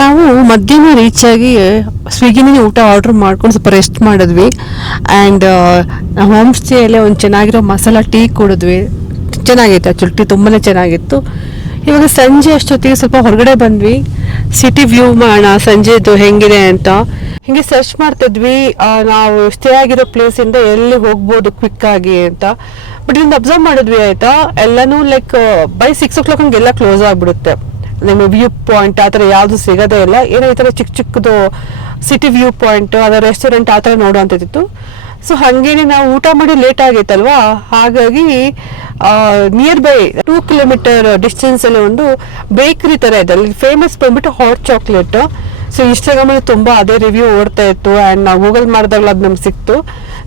ನಾವು ಮಧ್ಯಾಹ್ನ ರೀಚ್ ಆಗಿ ಸ್ವಿಗ್ಗಿನಲ್ಲಿ ಊಟ ಆರ್ಡರ್ ಮಾಡ್ಕೊಂಡು ಸ್ವಲ್ಪ ರೆಸ್ಟ್ ಮಾಡಿದ್ವಿ. ಆ್ಯಂಡ್ ಹೋಮ್ ಸ್ಟೇಯಲ್ಲೇ ಒಂದು ಚೆನ್ನಾಗಿರೋ ಮಸಾಲ ಟೀ ಕುಡಿದ್ವಿ. ಚೆನ್ನಾಗಿತ್ತು, ಆ್ಯಕ್ಚುಲಿ ಟೀ ತುಂಬಾ ಚೆನ್ನಾಗಿತ್ತು. ಇವಾಗ ಸಂಜೆ ಅಷ್ಟೊತ್ತಿಗೆ ಸ್ವಲ್ಪ ಹೊರಗಡೆ ಬಂದ್ವಿ, ಸಿಟಿ ವ್ಯೂ ಮಾಡೋಣ ಸಂಜೆದು ಹೆಂಗಿದೆ ಅಂತ. ಹಿಂಗೆ ಸರ್ಚ್ ಮಾಡ್ತಿದ್ವಿ ನಾವು ಸ್ಟೇ ಆಗಿರೋ ಪ್ಲೇಸಿಂದ ಎಲ್ಲಿ ಹೋಗ್ಬೋದು ಕ್ವಿಕ್ ಆಗಿ ಅಂತ. ಬಟ್ ಇದನ್ನು ಅಬ್ಸರ್ವ್ ಮಾಡಿದ್ವಿ ಆಯಿತಾ, ಎಲ್ಲನೂ ಲೈಕ್ ಬೈ 6 o'clock ಹಂಗೆಲ್ಲ ಕ್ಲೋಸ್ ಆಗಿಬಿಡುತ್ತೆ. ನಿಮ್ಮ ವ್ಯೂ ಪಾಯಿಂಟ್ ಆ ಥರ ಯಾವುದು ಸಿಗೋದೇ ಇಲ್ಲ. ಏನೋ ಈ ಥರ ಚಿಕ್ಕ ಚಿಕ್ಕದು ಸಿಟಿ ವ್ಯೂ ಪಾಯಿಂಟ್, ಅದರ ರೆಸ್ಟೋರೆಂಟ್ ಆ ಥರ ನೋಡುವಂಥದ್ದಿತ್ತು. ಸೊ ಹಾಗೇನೆ ನಾವು ಊಟ ಮಾಡಿ ಲೇಟ್ ಆಗೈತಲ್ವಾ, ಹಾಗಾಗಿ ನಿಯರ್ ಬೈ 2 kilometer ಡಿಸ್ಟೆನ್ಸಲ್ಲಿ ಒಂದು ಬೇಕ್ರಿ ಥರ ಇದೆ. ಅಲ್ಲಿ ಫೇಮಸ್ ಬಂದ್ಬಿಟ್ಟು ಹಾಟ್ ಚಾಕ್ಲೇಟ್. ಸೊ ಇನ್ಸ್ಟಾಗ್ರಾಮಲ್ಲಿ ತುಂಬ ಅದೇ ರಿವ್ಯೂ ಓಡ್ತಾ ಇತ್ತು. ಆ್ಯಂಡ್ ನಾವು ಗೂಗಲ್ ಮಾಡಿದಾಗಲೂ ಅದು ನಮ್ಗೆ ಸಿಕ್ತು.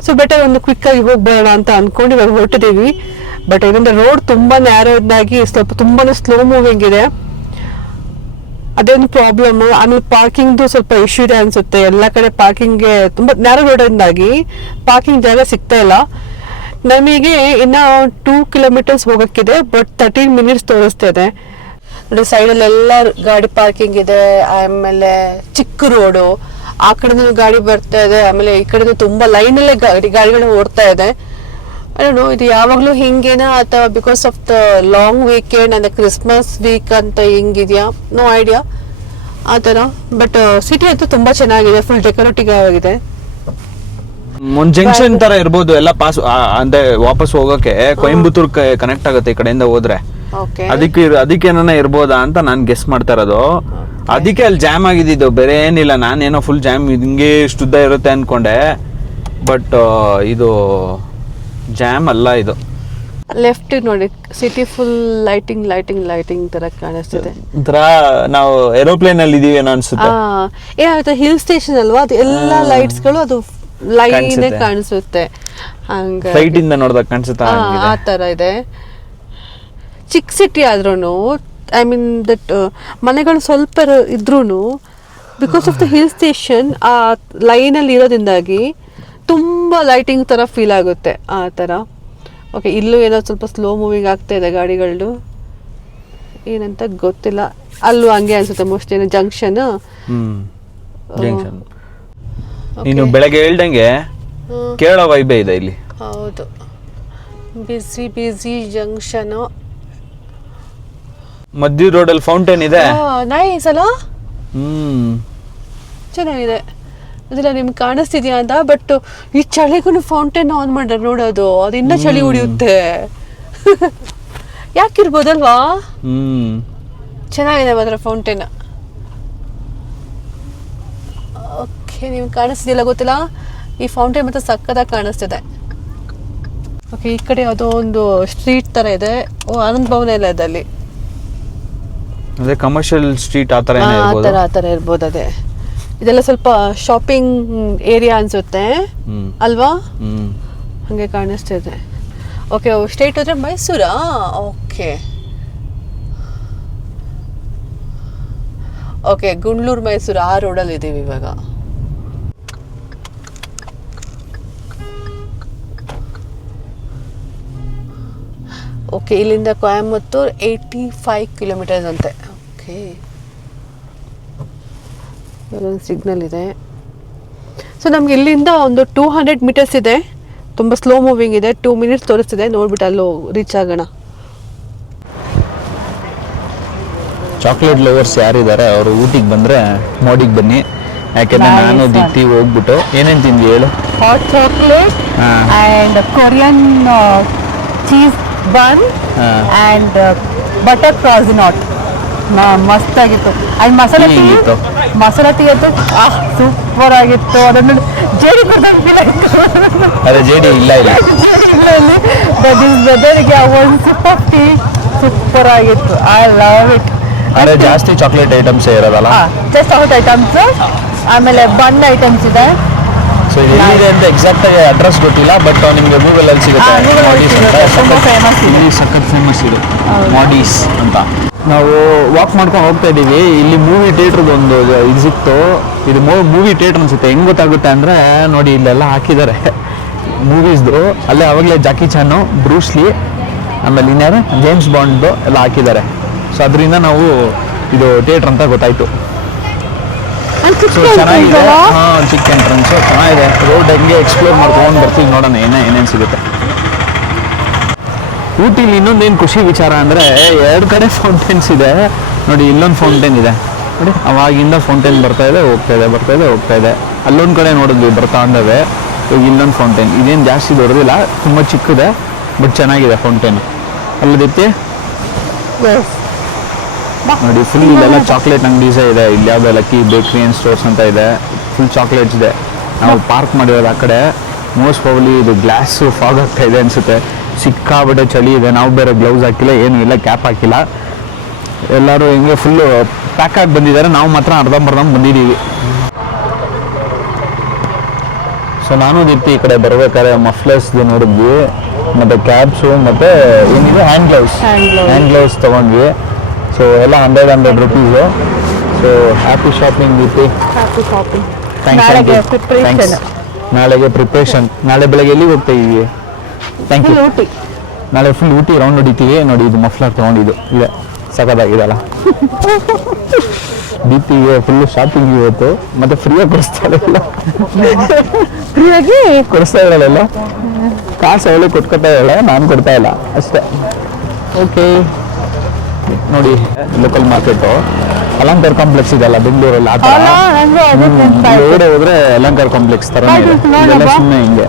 ಸೊ ಬೆಟರ್ ಒಂದು ಕ್ವಿಕ್ಕಾಗಿ ಹೋಗಿ ಬರೋಣ ಅಂತ ಅಂದ್ಕೊಂಡು ಇವಾಗ ಹೊರಟಿದ್ದೀವಿ. ಬಟ್ ಇದರಿಂದ ರೋಡ್ ತುಂಬ ನ್ಯಾರೋ ಇದ್ದಾಗಿ ಸ್ವಲ್ಪ ತುಂಬಾ ಸ್ಲೋ ಮೂವಿಂಗ್ ಇದೆ, ಅದೇನು ಪ್ರಾಬ್ಲಮ್. ಆಮೇಲೆ ಪಾರ್ಕಿಂಗ್ದು ಸ್ವಲ್ಪ ಇಶ್ಯೂ ಇದೆ ಅನ್ಸುತ್ತೆ. ಎಲ್ಲ ಕಡೆ ಪಾರ್ಕಿಂಗ್ಗೆ ತುಂಬ ನ್ಯಾರೋ ರೋಡಿಂದಾಗಿ ಪಾರ್ಕಿಂಗ್ ಜಾಗ ಸಿಗ್ತಾ ಇಲ್ಲ. ನಮಗೆ ಇನ್ನು 2 kilometers ಹೋಗೋಕ್ಕಿದೆ, ಬಟ್ 13 minutes ತೋರಿಸ್ತಾ ಇದೆ. ನೋಡಿ ಸೈಡಲ್ಲೆಲ್ಲ ಗಾಡಿ ಪಾರ್ಕಿಂಗ್ ಇದೆ. ಆಮೇಲೆ ಚಿಕ್ಕ ರೋಡು, ಆ ಕಡೆನೂ ಗಾಡಿ ಬರ್ತಾ ಇದೆ, ಆಮೇಲೆ ಈ ಕಡೆನೂ ತುಂಬ ಲೈನಲ್ಲೇ ಗಾಡಿಗಳು ಓಡ್ತಾ ಇದೆ. ಅಯ್ಯೋ ಇದು ಯಾವಾಗಲೂ ಹಿಂಗೇನಾ ಅಥವಾ because of the long weekend ಅಂದ್ರೆ ಕ್ರಿಸ್ಮಸ್ ವೀಕ್ ಅಂತ ಹಿಂಗಿದೆಯಾ, ನೋ ಐಡಿಯಾ ಆ ಥರ. ಬಟ್ ಸಿಟಿ ಅಂತೂ ತುಂಬಾ ಚೆನ್ನಾಗಿದೆ, ಫುಲ್ ಡೆಕೋರೇಟಿವ್ ಆಗಿದೆ. ಒಂದ್ ಜಂಕ್ಷನ್ ತರ ಇರ್ಬೋದು ಎಲ್ಲ ಪಾಸ್ ಅಂದ್ರೆ ವಾಪಸ್ ಹೋಗಕ್ಕೆ. ಕೊಯಂಬತ್ತೂರ್ ಕನೆಕ್ಟ್ ಆಗುತ್ತೆ ಈ ಕಡೆಯಿಂದ ಹೋದ್ರೆ. ಅದಕ್ಕೆ ಏನಾನ ಇರ್ಬೋದಾ ಅಂತ ನಾನ್ ಗೆಸ್ ಮಾಡ್ತಾ ಇರೋದು. ಅದಕ್ಕೆ ಅಲ್ಲಿ ಜಾಮ್ ಆಗಿದ್ದು, ಬೇರೆ ಏನಿಲ್ಲ. ನಾನೇನೋ ಫುಲ್ ಜಾಮ್ ಹಿಂಗೆ ಶುದ್ಧ ಇರುತ್ತೆ ಅನ್ಕೊಂಡೆ, ಬಟ್ ಇದು ಜಾಮ್ ಅಲ್ಲ. ಇದು ಲೆಫ್ಟ್ ನೋಡಿ, city full lighting lighting lighting ತರ ಕಾಣಿಸ್ತಿದೆ. ಒಂಥರ ನಾವು ಏರೋಪ್ಲೇನ್ ಅಲ್ಲಿ ಇದೀವಿ ಏನೋ ಅನ್ಸುತ್ತೆ. ಏನಾಗುತ್ತೆ, ಹಿಲ್ ಸ್ಟೇಷನ್ ಅಲ್ವಾ, ಅದು ಎಲ್ಲ ಲೈಟ್ಸ್ ಗಳು ಅದು ಲೈನ್ ಕಾಣಿಸುತ್ತೆ. ಹಂಗ ಫ್ಲೈಟ್ ಇಂದ ನೋಡಿದಾಗ ಕಾಣಿಸುತ್ತೆ, ಆ ತರ ಇದೆ. ಚಿಕ್ಕ ಸಿಟಿ ಆದ್ರೂ ಐ ಮೀನ್ ದಟ್ ಮನೆಗಳು ಸ್ವಲ್ಪ ಇದ್ರೂ because of the hill station ಆ ಲೈನಲ್ಲಿ ಇರೋದ್ರಿಂದಾಗಿ ತುಂಬ ಲೈಟಿಂಗ್ ಥರ ಫೀಲ್ ಆಗುತ್ತೆ ಆ ಥರ. ಓಕೆ, ಇಲ್ಲೂ ಏನೋ ಸ್ವಲ್ಪ ಸ್ಲೋ ಮೂವಿಂಗ್ ಆಗ್ತಾ ಇದೆ ಗಾಡಿಗಳು, ಏನಂತ ಗೊತ್ತಿಲ್ಲ. ಅಲ್ಲೂ ಹಂಗೆ ಅನ್ಸುತ್ತೆ ಮೋಸ್ಟ್ಲಿ, ಏನೋ ಜಂಕ್ಷನ್. ನೀನು ಬೆಳಗ್ಗೆ ಹೇಳ್ದಂಗೆ ಕೇರಳ ವೈಬೇ ಇದೆ ಇಲ್ಲಿ. ಹೌದು, ಬಿಸಿ ಜಂಕ್ಷನ್. ಮಧ್ಯ ರೋಡಲ್ಲಿ ಫೌಂಟೇನ್ ಇದೆ, ನೈಸ್ ಅಲ್ಲ, ಚೆನ್ನಾಗಿದೆ. ಅದಿಲ್ಲ ನಿಮ್ಗೆ ಕಾಣಿಸ್ತಿದ್ಯಾ ಅಂತ. ಬಟ್ ಈ ಚಳಿಗೂ ಫೌಂಟೇನ್ ಆನ್ ಮಾಡ್ರೆ ನೋಡೋದು, ಅದು ಇನ್ನೂ ಚಳಿ ಉಳಿಯುತ್ತೆ. ಯಾಕಿರ್ಬೋದಲ್ವಾ, ಚೆನ್ನಾಗಿದೆ ಮಾತ್ರ ಫೌಂಟೇನ್. ಓಕೆ, ನಿಮ್ಗೆ ಕಾಣಿಸ್ತಿದ್ಯಲ್ಲ ಗೊತ್ತಿಲ್ಲ, ಈ ಫೌಂಟೇನ್ ಮತ್ತೆ ಸಕ್ಕತ್ತಾಗಿ ಕಾಣಿಸ್ತಿದೆ. ಓಕೆ, ಈ ಕಡೆ ಯಾವುದೋ ಒಂದು ಸ್ಟ್ರೀಟ್ ಥರ ಇದೆ. ಆನಂದ್ ಭವನ ಎಲ್ಲ ಇದೆ ಅಲ್ಲಿ, ಅದೇ ಕಮರ್ಷಿಯಲ್ ಸ್ಟ್ರೀಟ್ ಆ ಥರ ಇರ್ಬೋದು. ಅದೇ ಇದೆಲ್ಲ ಸ್ವಲ್ಪ ಶಾಪಿಂಗ್ ಏರಿಯಾ ಅನ್ಸುತ್ತೆ ಅಲ್ವಾ, ಹಂಗೆ ಕಾಣಿಸ್ತಿದೆ. ಓಕೆ, ಸ್ಟೇಟ್ ಹೋದ್ರೆ ಮೈಸೂರಾ? ಓಕೆ, ಗುಂಡ್ಲೂರು ಮೈಸೂರು ಆ ರೋಡಲ್ಲಿ ಇದ್ದೀವಿ ಇವಾಗ. ಓಕೆ, ಇಲ್ಲಿಂದ ಕೊಯಂಬತ್ತೂರ್ 85 kilometers ಅಂತೆ. ಓಕೆ, ಇಲ್ಲೊಂದು ಸಿಗ್ನಲ್ ಇದೆ. ಸೊ ನಮ್ಗೆ ಇಲ್ಲಿಂದ ಒಂದು 200 meters ಇದೆ, ತುಂಬ ಸ್ಲೋ ಮೂವಿಂಗ್ ಇದೆ. 2 minutes ತೋರಿಸ್ತಿದೆ, ನೋಡ್ಬಿಟ್ಟು ಅಲ್ಲೂ ರೀಚ್ ಆಗೋಣ. ಚಾಕ್ಲೇಟ್ ಲವರ್ಸ್ ಯಾರಿದ್ದಾರೆ ಅವರು ಊಟಿಗೆ ಬಂದರೆ ಮೋಡಿಗೆ ಬನ್ನಿ. ಯಾಕೆಂದರೆ ನಾನು ದಿಟ್ಟಿ ಹೋಗ್ಬಿಟ್ಟು ಏನೇನು ತಿಂದ್ವಿ ಹೇಳು? Hot chocolate and Korean cheese bun and butter croissant. ಮಸ್ತ್ ಆಗಿತ್ತು. ಅದು ಮಸಾಲೆ ಟೀ ಅಂತೂ ಸೂಪರ್ ಆಗಿತ್ತು. ಅದನ್ನು ಜೇಡಿ ಅದೇ ಜೇಡಿ ಇಲ್ಲ ವೆದರ್ಗೆ ಒಂದು ಸಿಪ್ ಆಫ್ ಟೀ ಸೂಪರ್ ಆಗಿತ್ತು. I love it. ಅದೇ ಜಾಸ್ತಿ ಚಾಕ್ಲೇಟ್ ಐಟಮ್ಸ್ ಇರೋದಲ್ಲ, ಜಸ್ಟ್ ಚಾಕ್ಲೇಟ್ ಐಟಮ್ಸ್, ಆಮೇಲೆ ಬನ್ ಐಟಮ್ಸ್ ಇದೆ. ಸೊ ಇದು ಎಲ್ಲಿದೆ ಅಂತ ಎಕ್ಸಾಕ್ಟ್ ಆಗಿ ಅಡ್ರೆಸ್ ಗೊತ್ತಿಲ್ಲ, ಬಟ್ ನಿಮಗೆ ಗೂಗಲ್ ಅಲ್ಲಿ ಸಿಗುತ್ತೆ. ಸಖತ್ ಫೇಮಸ್ ಇದು ಮಾಡೀಸ್ ಅಂತ. ನಾವು ವಾಕ್ ಮಾಡ್ಕೊಂಡು ಹೋಗ್ತಾ ಇದ್ದೀವಿ. ಇಲ್ಲಿ ಮೂವಿ ಥಿಯೇಟ್ರದ್ದು ಒಂದು ಇದು ಸಿಕ್ತು. ಇದು ಮೂವಿ ಥಿಯೇಟರ್ ಅನ್ಸುತ್ತೆ. ಹೆಂಗ್ ಗೊತ್ತಾಗುತ್ತೆ ಅಂದ್ರೆ ನೋಡಿ, ಇಲ್ಲೆಲ್ಲ ಹಾಕಿದ್ದಾರೆ ಮೂವೀಸ್ದು. ಅಲ್ಲೇ ಅವಾಗಲೇ ಜಾಕಿ ಚಾನು, ಬ್ರೂಸ್ಲಿ, ಆಮೇಲೆ ಇನ್ಯಾರು ಜೇಮ್ಸ್ ಬಾಂಡ್ದು ಎಲ್ಲ ಹಾಕಿದ್ದಾರೆ. ಸೊ ಅದರಿಂದ ನಾವು ಇದು ಥಿಯೇಟ್ರ್ ಅಂತ ಗೊತ್ತಾಯ್ತು. ಸೊ ಚೆನ್ನಾಗಿದೆ. ಚಿಕ್ಕ ಎಂಟ್ರೆನ್ಸ್ ಚೆನ್ನಾಗಿದೆ. ರೋಡ್ ಹೆಂಗೆ ಎಕ್ಸ್ಪ್ಲೋರ್ ಮಾಡ್ಕೊಂಡು ಬರ್ತೀವಿ, ನೋಡೋಣ ಏನೇನು ಸಿಗುತ್ತೆ. ಊಟಿಲಿ ಇನ್ನೊಂದೇನು ಖುಷಿ ವಿಚಾರ ಅಂದರೆ 2 ಕಡೆ ಫೌಂಟೇನ್ಸ್ ಇದೆ ನೋಡಿ. ಇಲ್ಲೊಂದು ಫೌಂಟೇನ್ ಇದೆ ನೋಡಿ, ಅವಾಗಿಂದ ಫೌಂಟೇನ್ ಬರ್ತಾ ಇದೆ ಹೋಗ್ತಾ ಇದೆ. ಅಲ್ಲೊಂದು ಕಡೆ ನೋಡಿದ್ವಿ ಬರ್ತಾ ಅಂದವೆ. ಈಗ ಇಲ್ಲೊಂದು ಫೌಂಟೇನ್, ಇದೇನು ಜಾಸ್ತಿ ದೊಡ್ಡದಿಲ್ಲ, ತುಂಬ ಚಿಕ್ಕದೆ, ಬಟ್ ಚೆನ್ನಾಗಿದೆ ಫೌಂಟೇನ್ ಅಲ್ಲದಿತ್ತೆ ನೋಡಿ. ಫುಲ್ ಇಲ್ಲೆಲ್ಲ ಚಾಕ್ಲೇಟ್ ಅಂಗಡೀಸೇ ಇದೆ. ಇಲ್ಲಿ ಯಾವುದೋ ಲಕ್ಕಿ ಬೇಕ್ರಿ ಆ್ಯಂಡ್ ಸ್ಟೋರ್ಸ್ ಅಂತ ಇದೆ, ಫುಲ್ ಚಾಕ್ಲೇಟ್ಸ್ ಇದೆ. ನಾವು ಪಾರ್ಕ್ ಮಾಡಿರೋದು ಆ ಕಡೆ. ಮೋಸ್ಟ್ ಪ್ರಾಬಬ್ಲಿ ಇದು ಗ್ಲಾಸು ಫಾಗ್ ಆಗ್ತಾ ಇದೆ ಅನಿಸುತ್ತೆ. ಸಿಕ್ಕಾಬಟ್ಟೆ ಚಳಿ ಇದೆ. ನಾವು ಬೇರೆ ಗ್ಲೌಸ್ ಹಾಕಿಲ್ಲ, ಏನೂ ಇಲ್ಲ, ಕ್ಯಾಪ್ ಹಾಕಿಲ್ಲ. ಎಲ್ಲರೂ ಹಿಂಗೆ ಫುಲ್ಲು ಪ್ಯಾಕ್ ಆಗಿ ಬಂದಿದ್ದಾರೆ. ನಾವು ಮಾತ್ರ ಅರ್ಧಂಬರ್ಧ ಬಂದಿದ್ದೀವಿ. ಸೊ ನಾನು ದೀಪ್ತಿ ಈ ಕಡೆ ಬರ್ಬೇಕಾದ್ರೆ ಮಫ್ಲರ್ಸ್ದು ನೋಡಿದ್ವಿ, ಮತ್ತು ಕ್ಯಾಬ್ಸು, ಮತ್ತು ಏನಿದೆ ಹ್ಯಾಂಡ್ ಗ್ಲೌಸ್ ತೊಗೊಂಡ್ವಿ. ಸೊ ಎಲ್ಲ 100 rupees. So happy shopping Deepti. Thanks. ನಾಳೆಗೆ ಪ್ರಿಪ್ರೇಷನ್. ನಾಳೆ ಬೆಳಗ್ಗೆ ಎಲ್ಲಿಗೆ ಹೋಗ್ತಾ ಇದ್ದೀವಿ? Thank you. ನಾಳೆ ಫುಲ್ ಊಟಿ ರೌಂಡ್ ಹೊಡಿತೀವಿ ನೋಡಿ. ಇದು ಮಫ್ಲರ್ ತೊಗೊಂಡಿದ್ದು ಇದೆ, ಸಖತ್ತಾಗಿದೆಲ್ಲ. ದೀಪ್ತಿಗೆ ಫುಲ್ಲು ಶಾಪಿಂಗ್ ಇವತ್ತು, ಮತ್ತೆ ಫ್ರೀಯಾಗಿ ಕೊಡಿಸ್ತಾ ಇರಲ್ಲ. ಕಾಸು ಅವಳು ಕೊಟ್ಕೊತಾ ಇಲ್ಲ, ನಾನು ಕೊಡ್ತಾ ಇಲ್ಲ ಅಷ್ಟೇ. ಓಕೆ ನೋಡಿ, ಲೋಕಲ್ ಮಾರ್ಕೆಟು ಅಲಂಕಾರ್ ಕಾಂಪ್ಲೆಕ್ಸ್ ಇದೆಲ್ಲ ಬೆಂಗಳೂರಲ್ಲಿ. ಆ ಥರ ಹೊರಗಡೆ ಹೋದ್ರೆ ಅಲಂಕಾರ್ ಕಾಂಪ್ಲೆಕ್ಸ್ ಥರ ಸುಮ್ಮನೆ ಹಿಂಗೆ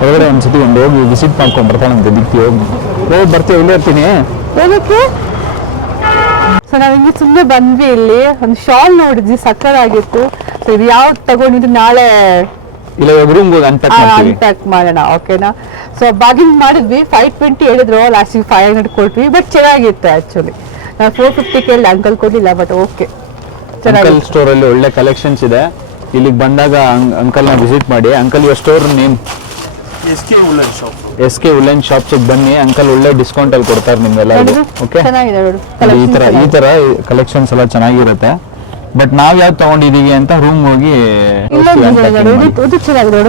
ಹೊರಗಡೆ ಒಂದ್ಸತಿ ಹೋಗಿ ವಿಸಿಟ್ ಮಾಡ್ಕೊಂಡು ಬರ್ತಾಳಂತೆ ದೀಪ್ತಿ. ಹೋಗಿ ಬರ್ತೀವಿ, ಇಲ್ಲೇ ಇರ್ತೀನಿ. ಸೊ ನಾವು ಹಿಂಗೆ ಸುಮ್ಮನೆ ಬಂದ್ವಿ. ಇಲ್ಲಿ ಒಂದು ಶಾಲ್ ನೋಡಿದ್ವಿ, ಸಕ್ಕತ್ತಾಗಿತ್ತು. ಸೊ ಇದು ಯಾವ್ದು ತಗೊಂಡಿದ್ದು ನಾಳೆ ಇಲ್ಲ ರೂಮ್ಗೆ ಹೋಗಿ ಅನ್ಪ್ಯಾಕ್ ಮಾಡೋಣ, ಓಕೆನಾ? ಸೊ ಬಾಗಿಂಗ್ ಮಾಡಿದ್ವಿ. 520 ಹೇಳಿದ್ರು, ಲಾಸ್ಟಿಗೆ 500 ಕೊಟ್ವಿ. ಬಟ್ ಚೆನ್ನಾಗಿತ್ತು ಆಕ್ಚುಲಿ. ನಾವು 450 ಕೇಳಿ ಅಂಕಲ್ ಕೊಡ್ಲಿಲ್ಲ, ಬಟ್ ಓಕೆ. ಅಂಕಲ್ ಸ್ಟೋರ್ ಅಲ್ಲಿ ಒಳ್ಳೆ ಕಲೆಕ್ಷನ್ಸ್ ಇದೆ. ಇಲ್ಲಿಗೆ ಬಂದಾಗ ಅಂಕಲ್ನ ವಿಸಿಟ್ ಮಾಡಿ. Uncle your store name? SK woollen shops ಬನ್ನಿ. ಅಂಕಲ್ ಒಳ್ಳೆ ಡಿಸ್ಕೌಂಟ್ ಅಲ್ಲಿ ಕೊಡ್ತಾರೆ ನಿಮ್ಗೆಲ್ಲರಿಗೂ. ಓಕೆ, ಈ ತರ ಕಲೆಕ್ಷನ್ಸ್ ಎಲ್ಲ ಚೆನ್ನಾಗಿರುತ್ತೆ. ಬಟ್ ನಾವ್ ಯಾವ್ದು ತಗೊಂಡಿದೀವಿ ಅಂತ ರೂಮ್ ಹೋಗಿ ಇದು ಚೆನ್ನಾಗಿದೆ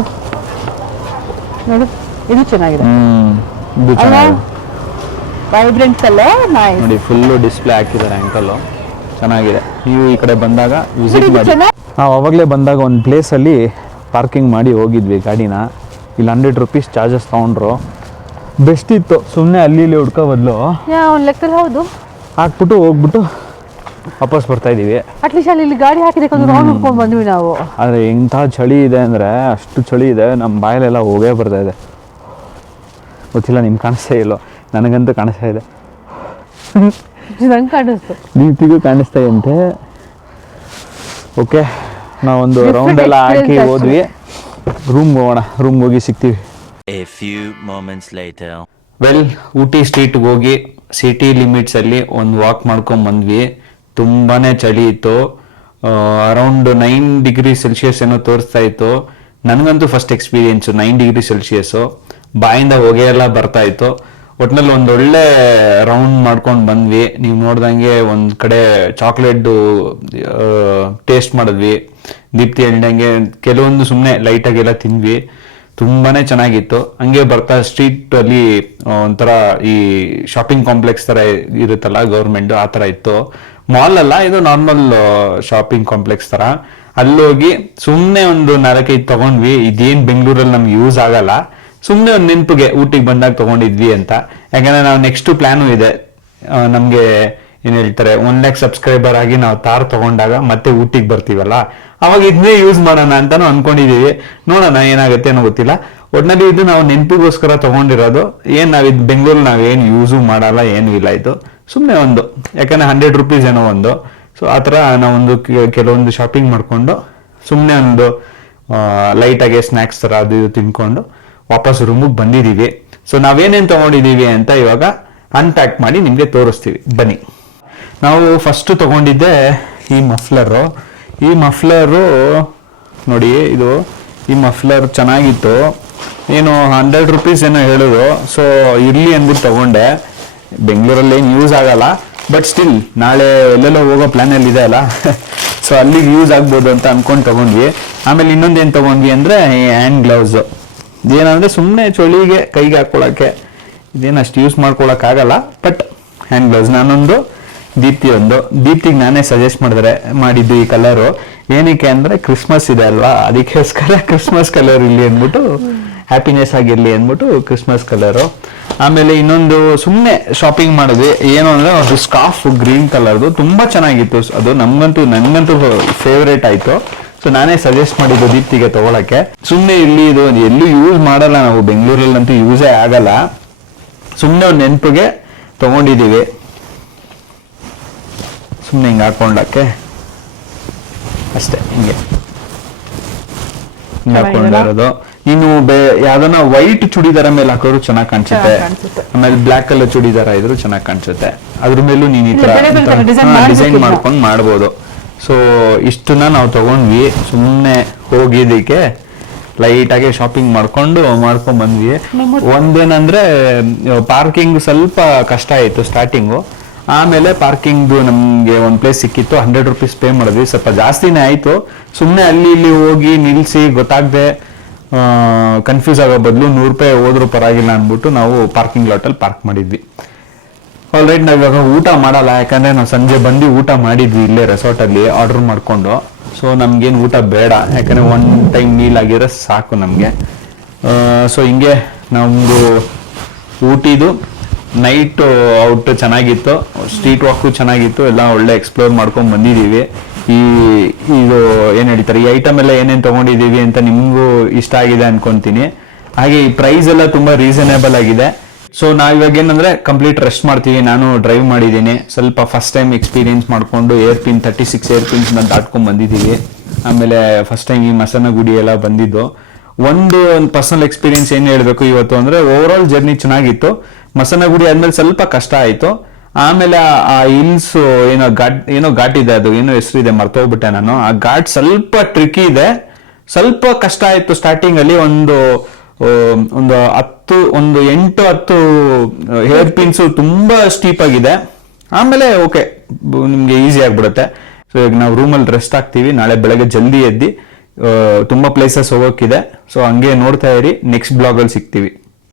ನೋಡು. ಇದು ಚೆನ್ನಾಗಿದೆ. ವೈಬ್ರೆಂಟ್ ಕಲರ್, ನೈಸ್ ನೋಡಿ. ಫುಲ್ಲು ಡಿಸ್ಪ್ಲೇ ಹಾಕಿದ್ದಾರೆ ಅಂಕಲ್, ಚೆನ್ನಾಗಿದೆ. ನೀವು ಈ ಕಡೆ ಬಂದಾಗ ವಿಸಿಟ್ ಮಾಡಿ. ನಾವು ಅವಾಗಲೇ ಬಂದಾಗ ಒಂದು ಪ್ಲೇಸಲ್ಲಿ ಪಾರ್ಕಿಂಗ್ ಮಾಡಿ ಹೋಗಿದ್ವಿ ಗಾಡಿನ. ಇಲ್ಲಿ 100 ರೂಪೀಸ್ ಚಾರ್ಜಸ್ ತೊಗೊಂಡ್ರು. ಬೆಸ್ಟ್ ಇತ್ತು. ಸುಮ್ಮನೆ ಅಲ್ಲಿ ಇಲ್ಲಿ ಹುಡ್ಕೋ ಬದಲು ಲೆಕ್ಕದಲ್ಲಿ ಹೌದು ಹಾಕ್ಬಿಟ್ಟು ಹೋಗ್ಬಿಟ್ಟು ವಾಪಸ್ ಬರ್ತಾ ಇದ್ದೀವಿ. ಅಟ್ಲೀಸ್ಟ್ ಅಲ್ಲಿ ಗಾಡಿ ಹಾಕಿದೆ ರೌಂಡ್ ಹುಡ್ಕೊಂಡು ಬಂದ್ವಿ ನಾವು. ಆದರೆ ಎಂಥ ಚಳಿ ಇದೆ ಅಂದರೆ ಅಷ್ಟು ಚಳಿ ಇದೆ, ನಮ್ಮ ಬಾಯಲ್ಲೆಲ್ಲ ಹೋಗೇ ಬರ್ತಾ ಇದೆ. ಗೊತ್ತಿಲ್ಲ ನಿಮ್ಗೆ ಕಾಣಿಸ್ತಾ ಇಲ್ಲೋ, ನನಗಂತೂ ಕಾಣಿಸ್ತಾ ಇದೆ. ನಂಗೆ ಕಾಣಿಸ್ತು, ದೀಪ್ತಿಗೂ ಕಾಣಿಸ್ತಾ ಅಂತೆ. ಓಕೆ, ನಾವೊಂದು ರೌಂಡ್ ಎಲ್ಲ ಹಾಕಿ ಹೋದ್ವಿ. ರೂಮ್ಗೆ ಹೋಗೋಣ. ರೂಮ್ಗೆ ಹೋಗಿ ಸಿಗ್ತೀವಿ. A few moments later. Ooty ಸ್ಟ್ರೀಟ್ಗೆ ಹೋಗಿ ಸಿಟಿ ಲಿಮಿಟ್ಸಲ್ಲಿ ಒಂದು ವಾಕ್ ಮಾಡ್ಕೊಂಡು ಬಂದ್ವಿ. ತುಂಬಾ ಚಳಿ ಇತ್ತು. ಅರೌಂಡ್ 9 ಡಿಗ್ರಿ ಸೆಲ್ಸಿಯಸ್ ಏನೋ ತೋರಿಸ್ತಾ ಇತ್ತು. ನನಗಂತೂ ಫಸ್ಟ್ ಎಕ್ಸ್ಪೀರಿಯೆನ್ಸು 9 ಡಿಗ್ರಿ ಸೆಲ್ಸಿಯಸ್ಸು. ಬಾಯಿಂದ ಹೊಗೆ ಎಲ್ಲ ಬರ್ತಾ ಇತ್ತು. ಒಟ್ಟಿನಲ್ಲಿ ಒಂದೊಳ್ಳೆ ರೌಂಡ್ ಮಾಡ್ಕೊಂಡು ಬಂದ್ವಿ. ನೀವು ನೋಡ್ದಂಗೆ ಒಂದು ಕಡೆ ಚಾಕ್ಲೇಟ್ದು ಟೇಸ್ಟ್ ಮಾಡಿದ್ವಿ. ದೀಪ್ತಿ ಹೇಳ್ದಂಗೆ ಕೆಲವೊಂದು ಸುಮ್ಮನೆ ಲೈಟಾಗೆಲ್ಲ ತಿಂದ್ವಿ. ತುಂಬಾ ಚೆನ್ನಾಗಿತ್ತು. ಹಂಗೆ ಬರ್ತಾ ಸ್ಟ್ರೀಟ್ ಅಲ್ಲಿ ಒಂಥರ ಈ ಶಾಪಿಂಗ್ ಕಾಂಪ್ಲೆಕ್ಸ್ ಥರ ಇರುತ್ತಲ್ಲ ಗೌರ್ಮೆಂಟ್, ಆ ಥರ ಇತ್ತು. ಮಾಲ್ ಅಲ್ಲ, ಇದು ನಾರ್ಮಲ್ ಶಾಪಿಂಗ್ ಕಾಂಪ್ಲೆಕ್ಸ್ ಥರ. ಅಲ್ಲೋಗಿ ಸುಮ್ಮನೆ ಒಂದು 4-5 ತಗೊಂಡ್ವಿ. ಇದೇನು ಬೆಂಗಳೂರಲ್ಲಿ ನಮ್ಗೆ ಯೂಸ್ ಆಗಲ್ಲ, ಸುಮ್ಮನೆ ಒಂದು ನೆನಪಿಗೆ ಊಟಿಗೆ ಬಂದಾಗ ತಗೊಂಡಿದ್ವಿ ಅಂತ. ಯಾಕಂದ್ರೆ ನಾವು ನೆಕ್ಸ್ಟ್ ಪ್ಲಾನು ಇದೆ. ನಮಗೆ ಏನು ಹೇಳ್ತಾರೆ 1 lakh ಸಬ್ಸ್ಕ್ರೈಬರ್ ಆಗಿ ನಾವು ತಾರ್ ತಗೊಂಡಾಗ ಮತ್ತೆ ಊಟಿಗೆ ಬರ್ತೀವಲ್ಲ, ಅವಾಗ ಇದನ್ನೇ ಯೂಸ್ ಮಾಡೋಣ ಅಂತಾನು ಅನ್ಕೊಂಡಿದೀವಿ. ನೋಡೋಣ ಏನಾಗುತ್ತೆ ಅನ್ನೋ ಗೊತ್ತಿಲ್ಲ. ಒಟ್ನಲ್ಲಿ ಇದು ನಾವು ನೆನಪಿಗೋಸ್ಕರ ತಗೊಂಡಿರೋದು. ಏನ್ ನಾವಿದ್ ಬೆಂಗಳೂರು ನಾವೇನು ಯೂಸು ಮಾಡಲ್ಲ, ಏನು ಇಲ್ಲ. ಇದು ಸುಮ್ಮನೆ ಒಂದು, ಯಾಕಂದ್ರೆ 100 ರೂಪೀಸ್ ಏನೋ ಒಂದು. ಸೊ ಆ ಥರ ನಾವೊಂದು ಕೆಲವೊಂದು ಶಾಪಿಂಗ್ ಮಾಡಿಕೊಂಡು ಸುಮ್ಮನೆ ಒಂದು ಲೈಟಾಗಿ ಸ್ನ್ಯಾಕ್ಸ್ ಥರ ಅದು ಇದು ತಿನ್ಕೊಂಡು ವಾಪಸ್ ರೂಮಿಗೆ ಬಂದಿದ್ದೀವಿ. ಸೊ ನಾವೇನೇನು ತಗೊಂಡಿದ್ದೀವಿ ಅಂತ ಇವಾಗ ಅನ್ಪ್ಯಾಕ್ ಮಾಡಿ ನಿಮಗೆ ತೋರಿಸ್ತೀವಿ, ಬನ್ನಿ. ನಾವು ಫಸ್ಟ್ ತಗೊಂಡಿದ್ದೆ ಈ ಮಫ್ಲರು. ಈ ಮಫ್ಲರು ನೋಡಿ, ಇದು ಈ ಮಫ್ಲರ್ ಚೆನ್ನಾಗಿತ್ತು. ಏನು 100 ರೂಪೀಸ್ ಏನೋ ಹೇಳಿದ್ರು. ಸೊ ಇರಲಿ ಅಂದ್ಬಿಟ್ಟು ತಗೊಂಡೆ. ಬೆಂಗಳೂರಲ್ಲಿ ಏನು ಯೂಸ್ ಆಗಲ್ಲ, ಬಟ್ ಸ್ಟಿಲ್ ನಾಳೆ ಎಲ್ಲೆಲ್ಲೋ ಹೋಗೋ ಪ್ಲ್ಯಾನಲ್ಲಿ ಇದೆ ಅಲ್ಲ, ಸೊ ಅಲ್ಲಿಗೆ ಯೂಸ್ ಆಗ್ಬೋದು ಅಂತ ಅಂದ್ಕೊಂಡು ತಗೊಂಡ್ವಿ. ಆಮೇಲೆ ಇನ್ನೊಂದೇನು ತಗೊಂಡ್ವಿ ಅಂದರೆ ಈ ಹ್ಯಾಂಡ್ ಗ್ಲೌಸ್. ಇದೇನಂದರೆ ಸುಮ್ಮನೆ ಚಳಿಗೆ ಕೈಗೆ ಹಾಕ್ಕೊಳ್ಳೋಕ್ಕೆ, ಇದೇನು ಅಷ್ಟು ಯೂಸ್ ಮಾಡ್ಕೊಳಕ್ಕಾಗಲ್ಲ, ಬಟ್ ಹ್ಯಾಂಡ್ ಗ್ಲೌಸ್. ನಾನೊಂದು, ದೀಪ್ತಿಗೆ ನಾನೇ ಸಜೆಸ್ಟ್ ಮಾಡಿದ್ದು ಈ ಕಲರು. ಏನಕ್ಕೆ ಅಂದ್ರೆ ಕ್ರಿಸ್ಮಸ್ ಇದೆ ಅಲ್ವಾ, ಅದಕ್ಕೋಸ್ಕರ ಕ್ರಿಸ್ಮಸ್ ಕಲರ್ ಇಲ್ಲಿ ಅಂದ್ಬಿಟ್ಟು ಹ್ಯಾಪಿನೆಸ್ ಆಗಿರ್ಲಿ ಅಂದ್ಬಿಟ್ಟು ಕ್ರಿಸ್ಮಸ್ ಕಲರು. ಆಮೇಲೆ ಇನ್ನೊಂದು ಸುಮ್ಮನೆ ಶಾಪಿಂಗ್ ಮಾಡಿದ್ವಿ, ಏನು ಅಂದ್ರೆ ಒಂದು ಸ್ಕಾರ್ಫ್ ಗ್ರೀನ್ ಕಲರ್ದು ತುಂಬಾ ಚೆನ್ನಾಗಿತ್ತು. ಅದು ನನ್ಗಂತೂ ಫೇವ್ರೇಟ್ ಆಯ್ತು. ಸೊ ನಾನೇ ಸಜೆಸ್ಟ್ ಮಾಡಿದ್ದು ದೀಪ್ತಿಗೆ ತಗೊಳಕ್ಕೆ. ಸುಮ್ಮನೆ ಇಲ್ಲಿ ಇದು ಎಲ್ಲೂ ಯೂಸ್ ಮಾಡಲ್ಲ ನಾವು, ಬೆಂಗಳೂರಲ್ಲಂತೂ ಯೂಸೇ ಆಗಲ್ಲ, ಸುಮ್ಮನೆ ಒಂದು ನೆನಪಿಗೆ ತಗೊಂಡಿದೀವಿ, ಸುಮ್ಮನೆ ಹಿಂಗೆ ಹಾಕೊಂಡಕ್ಕೆ ಅಷ್ಟೇ. ಹಿಂಗೆ ಹಾಕೊಂಡಿರೋದು. ನೀನು ಯಾವ್ದನ್ನ ವೈಟ್ ಚೂಡಿದಾರ ಮೇಲೆ ಹಾಕೋರು ಚೆನ್ನಾಗಿ ಕಾಣಿಸುತ್ತೆ, ಆಮೇಲೆ ಬ್ಲಾಕ್ ಕಲರ್ ಚೂಡಿದಾರ ಇದ್ರು ಚೆನ್ನಾಗಿ ಕಾಣಿಸುತ್ತೆ. ಅದ್ರ ಮೇಲೂ ನೀನ್ ಈ ತರ ಡಿಸೈನ್ ಮಾಡ್ಕೊಂಡು ಮಾಡ್ಬೋದು. ಸೊ ಇಷ್ಟನ್ನ ನಾವು ತಗೊಂಡ್ವಿ, ಸುಮ್ಮನೆ ಹೋಗಿದ್ದಕ್ಕೆ ಲೈಟ್ ಆಗಿ ಶಾಪಿಂಗ್ ಮಾಡ್ಕೊಂಡ್ ಬಂದ್ವಿ. ಒಂದೇನಂದ್ರೆ ಪಾರ್ಕಿಂಗ್ ಸ್ವಲ್ಪ ಕಷ್ಟ ಆಯ್ತು ಸ್ಟಾರ್ಟಿಂಗು, ಆಮೇಲೆ ಪಾರ್ಕಿಂಗ್ ನಮ್ಗೆ ಒಂದ್ ಪ್ಲೇಸ್ ಸಿಕ್ಕಿತ್ತು, 100 rupees ಪೇ ಮಾಡಿದ್ವಿ. ಸ್ವಲ್ಪ ಜಾಸ್ತಿನೇ ಆಯ್ತು, ಸುಮ್ಮನೆ ಅಲ್ಲಿ ಇಲ್ಲಿ ಹೋಗಿ ನಿಲ್ಸಿ ಗೊತ್ತಾಗದೆ ಕನ್ಫ್ಯೂಸ್ ಆಗೋ ಬದಲು 100 ರೂಪಾಯಿ ಹೋದ್ರು ಪರವಾಗಿಲ್ಲ ಅಂದ್ಬಿಟ್ಟು ನಾವು ಪಾರ್ಕಿಂಗ್ ಲಾಟಲ್ಲಿ ಪಾರ್ಕ್ ಮಾಡಿದ್ವಿ. ಆಲ್ರೈಟ್ ನಾವ್ ಇವಾಗ ಊಟ ಮಾಡಲ್ಲ, ಯಾಕಂದ್ರೆ ನಾವು ಸಂಜೆ ಬಂದು ಊಟ ಮಾಡಿದ್ವಿ ಇಲ್ಲೇ ರೆಸಾರ್ಟಲ್ಲಿ ಆರ್ಡರ್ ಮಾಡ್ಕೊಂಡು. ಸೊ ನಮ್ಗೇನು ಊಟ ಬೇಡ, ಯಾಕಂದ್ರೆ ಒನ್ ಟೈಮ್ ಮೀಲ್ ಆಗಿರೋ ಸಾಕು ನಮಗೆ. ಸೊ ಹಿಂಗೆ ನಮ್ದು ಊಟಿದು ನೈಟ್ ಔಟ್ ಚೆನ್ನಾಗಿತ್ತು, ಸ್ಟ್ರೀಟ್ ವಾಕು ಚೆನ್ನಾಗಿತ್ತು, ಎಲ್ಲ ಒಳ್ಳೆ ಎಕ್ಸ್ಪ್ಲೋರ್ ಮಾಡ್ಕೊಂಡು ಬಂದಿದ್ದೀವಿ. ಇದು ಏನ್ ಹೇಳ್ತಾರೆ, ಈ ಐಟಮ್ ಎಲ್ಲ ಏನೇನು ತಗೊಂಡಿದೀವಿ ಅಂತ ನಿಮ್ಗೂ ಇಷ್ಟ ಆಗಿದೆ ಅನ್ಕೊಂತೀನಿ. ಹಾಗೆ ಈ ಪ್ರೈಸ್ ಎಲ್ಲ ತುಂಬಾ ರೀಸನೇಬಲ್ ಆಗಿದೆ. ಸೊ ನಾವಿವಾಗ ಏನಂದ್ರೆ ಕಂಪ್ಲೀಟ್ ರೆಸ್ಟ್ ಮಾಡ್ತೀವಿ. ನಾನು ಡ್ರೈವ್ ಮಾಡಿದ್ದೀನಿ, ಸ್ವಲ್ಪ ಫಸ್ಟ್ ಟೈಮ್ ಎಕ್ಸ್ಪೀರಿಯನ್ಸ್ ಮಾಡ್ಕೊಂಡು 36 ಏರ್ ಪಿನ್ಸ್ ದಾಟ್ಕೊಂಡ್ ಬಂದಿದ್ದೀವಿ. ಆಮೇಲೆ ಫಸ್ಟ್ ಟೈಮ್ ಈ ಮಸನಗುಡಿ ಎಲ್ಲ ಬಂದಿದ್ದು. ಒಂದು ಪರ್ಸನಲ್ ಎಕ್ಸ್ಪೀರಿಯನ್ಸ್ ಏನ್ ಹೇಳ್ಬೇಕು ಇವತ್ತು ಅಂದ್ರೆ, ಓವರ್ ಆಲ್ ಜರ್ನಿ ಚೆನ್ನಾಗಿತ್ತು. ಮಸನಗುಡಿ ಆದ್ಮೇಲೆ ಸ್ವಲ್ಪ ಕಷ್ಟ ಆಯ್ತು. ಆಮೇಲೆ ಆ ಹಿಲ್ಸ್ ಏನೋ ಘಾಟ್ ಇದೆ, ಅದು ಏನೋ ಹೆಸರಿದೆ ಮರ್ತೋಗ್ಬಿಟ್ಟೆ ನಾನು. ಆ ಘಾಟ್ ಸ್ವಲ್ಪ ಟ್ರಿಕಿ ಇದೆ, ಸ್ವಲ್ಪ ಕಷ್ಟ ಆಯ್ತು ಸ್ಟಾರ್ಟಿಂಗ್ ಅಲ್ಲಿ. ಒಂದು 8-10 ಹೇರ್ ಪಿನ್ಸ್ ತುಂಬಾ ಸ್ಟೀಪ್ ಆಗಿದೆ. ಆಮೇಲೆ ಓಕೆ, ನಿಮ್ಗೆ ಈಸಿ ಆಗ್ಬಿಡುತ್ತೆ. ಸೊ ಈಗ ನಾವು ರೂಮಲ್ಲಿ ರೆಸ್ಟ್ ಆಗ್ತೀವಿ, ನಾಳೆ ಬೆಳಗ್ಗೆ ಜಲ್ದಿ ಎದ್ದಿ ತುಂಬಾ ಪ್ಲೇಸಸ್ ಹೋಗೋಕ್ಕಿದೆ. ಸೊ ಹಂಗೆ ನೋಡ್ತಾ ಇರಿ, ನೆಕ್ಸ್ಟ್ ಬ್ಲಾಗ್ ಅಲ್ಲಿ ಸಿಗ್ತೀವಿ.